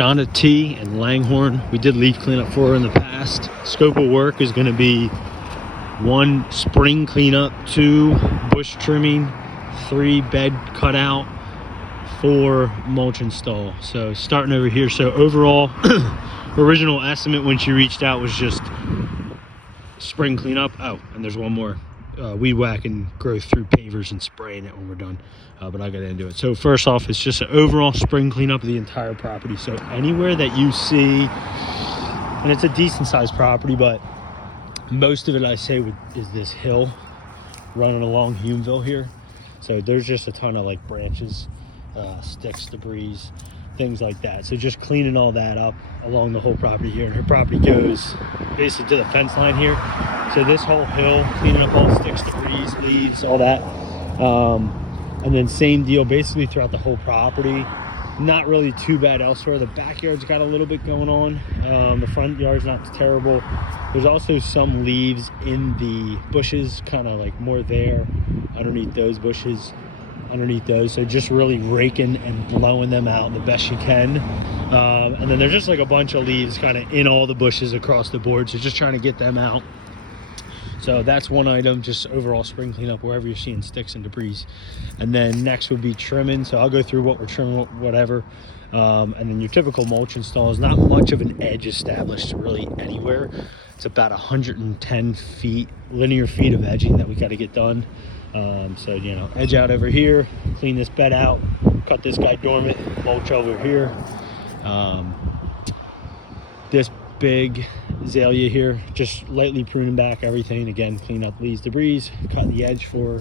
Donna T and Langhorne. We did leaf cleanup for her in the past. Scope of work is going to be 1 spring cleanup, 2 bush trimming, 3 bed cutout, 4 mulch install. So starting over here. So overall, original estimate when she reached out was just spring cleanup. Oh, and there's one more. Weed whack and growth through pavers and spraying it when we're done, but I'll get into it. So first off, it's just an overall spring cleanup of the entire property. So anywhere that you see, and it's a decent sized property, but most of it I say is this hill running along Humeville here. So there's just a ton of like branches, sticks, debris, things like that. So just cleaning all that up along the whole property here. And her property goes basically to the fence line here. So this whole hill, cleaning up all the sticks, debris, leaves, all that. And then same deal basically throughout the whole property. Not really too bad elsewhere. The backyard's got a little bit going on. The front yard's not terrible. There's also some leaves in the bushes, kind of like more there underneath those bushes, underneath those. So just really raking and blowing them out the best you can. And then there's just like a bunch of leaves kind of in all the bushes across the board. So just trying to get them out. So that's one item, just overall spring cleanup wherever you're seeing sticks and debris. And then next would be trimming. So I'll go through what we're trimming, whatever. And then your typical mulch install is not much of an edge established really anywhere. It's about 110 feet, linear feet of edging that we got to get done. So, you know, edge out over here, clean this bed out, cut this guy dormant, mulch over here. This big azalea here, just lightly pruning back everything. Again, clean up leaves, debris, cut the edge for.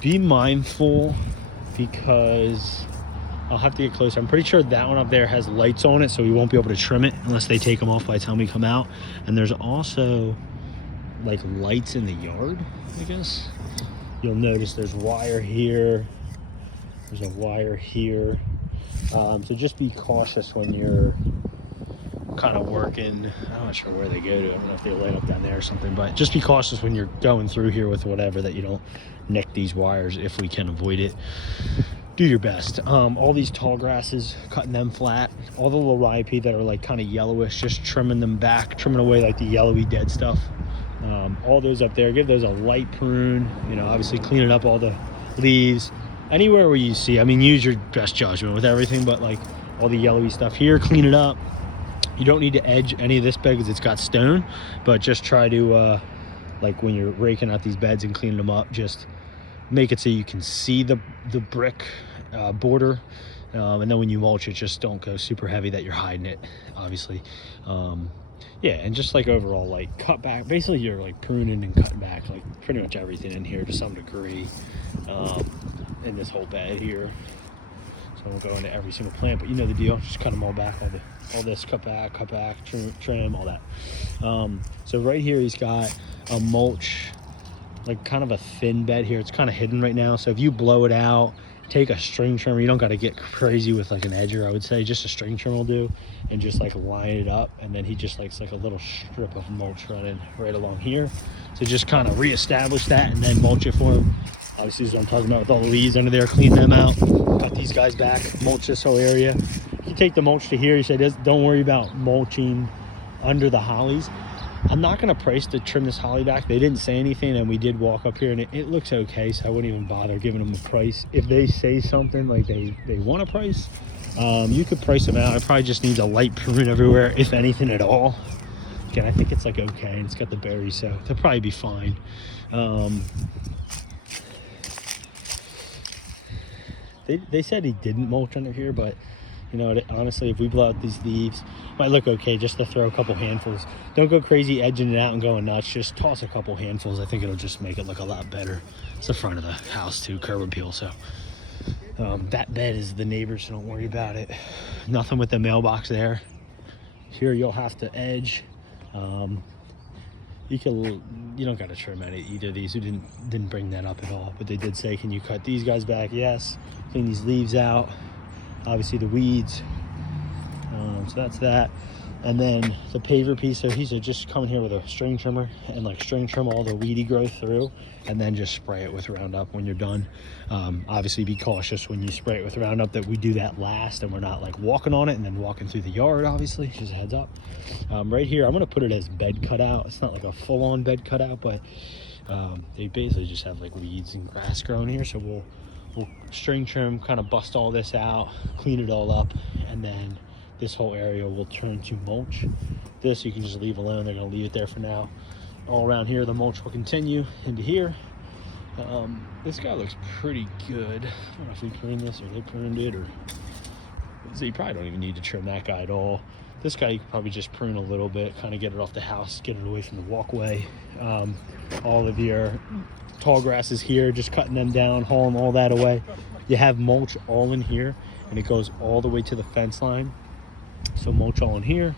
Be mindful because I'll have to get closer. I'm pretty sure that one up there has lights on it, so we won't be able to trim it unless they take them off by the time we come out. And there's also like lights in the yard, I guess. You'll notice there's wire here, there's a wire here. So just be cautious when you're kind of working. I'm not sure where they go to. I don't know if they light up down there or something, but just be cautious when you're going through here with whatever, that you don't nick these wires if we can avoid it. Do your best. All these tall grasses, cutting them flat. All the liriape that are like kind of yellowish, just trimming them back, trimming away like the yellowy dead stuff. All those up there, give those a light prune, you know, obviously cleaning up all the leaves. Anywhere where you see, I mean, use your best judgment with everything, but like all the yellowy stuff here, clean it up. You don't need to edge any of this bed because it's got stone, but just try to, like when you're raking out these beds and cleaning them up, just make it so you can see the brick border. And then when you mulch it, just don't go super heavy that you're hiding it, obviously. Yeah, and just like overall, like cut back. Basically, you're like pruning and cutting back like pretty much everything in here to some degree in this whole bed here. So I won't go into every single plant, but you know the deal. Just cut them all back, all this, cut back, trim, all that. So right here, he's got a mulch, like kind of a thin bed here. It's kind of hidden right now. So if you blow it out, take a string trimmer. You don't got to get crazy with like an edger, I would say. Just a string trimmer will do, and just like line it up. And then he just likes like a little strip of mulch running right along here. So just kind of reestablish that and then mulch it for him. Obviously, this is what I'm talking about with all the leaves under there. Clean them out, cut these guys back, mulch this whole area. You take the mulch to here. You said, don't worry about mulching under the hollies. I'm not going to price to trim this holly back. They didn't say anything, and we did walk up here, and it looks okay, so I wouldn't even bother giving them a price. If they say something like they want a price, you could price them out. It probably just needs a light prune everywhere, if anything at all. Again, I think it's like okay, and it's got the berries, so they'll probably be fine. They said he didn't mulch under here, but you know, honestly, if we blow out these leaves, it might look okay just to throw a couple handfuls. Don't go crazy edging it out and going nuts. Just toss a couple handfuls. I think it'll just make it look a lot better. It's the front of the house too, curb appeal. So that bed is the neighbors, so don't worry about it. Nothing with the mailbox there. Here you'll have to edge. You don't got to trim any either of these. Who didn't bring that up at all, but they did say, can you cut these guys back? Yes. Clean these leaves out. Obviously the weeds. So that's that. And then the paver piece, so he's just coming here with a string trimmer and like string trim all the weedy growth through, and then just spray it with Roundup when you're done. Obviously be cautious when you spray it with Roundup that we do that last and we're not like walking on it and then walking through the yard, obviously, just a heads up. Right here, I'm gonna put it as bed cutout. It's not like a full-on bed cutout, but they basically just have like weeds and grass growing here. So we'll string trim, kind of bust all this out, clean it all up, and then this whole area will turn to mulch. This you can just leave alone. They're gonna leave it there for now. All around here, the mulch will continue into here. This guy looks pretty good. I don't know if we pruned this or they pruned it, or so you probably don't even need to trim that guy at all. This guy you could probably just prune a little bit, kind of get it off the house, get it away from the walkway. All of your tall grasses here, just cutting them down, hauling all that away. You have mulch all in here, and it goes all the way to the fence line. So mulch all in here.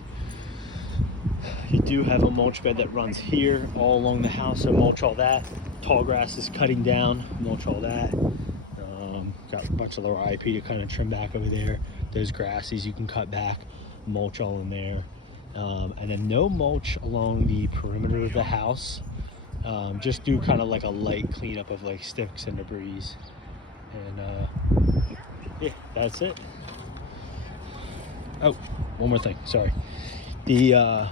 You do have a mulch bed that runs here all along the house, so mulch all that. Tall grass is cutting down, mulch all that. Got a bunch of lower IP to kind of trim back over there. Those grasses you can cut back, mulch all in there. And then no mulch along the perimeter of the house. Just do kind of like a light cleanup of like sticks and debris. And yeah, that's it. Oh, one more thing, sorry. The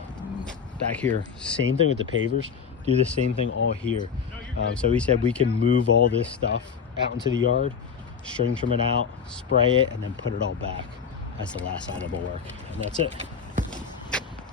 back here, same thing with the pavers. Do the same thing all here. So he said we can move all this stuff out into the yard, string trim it out, spray it, and then put it all back as the last item of work. And that's it.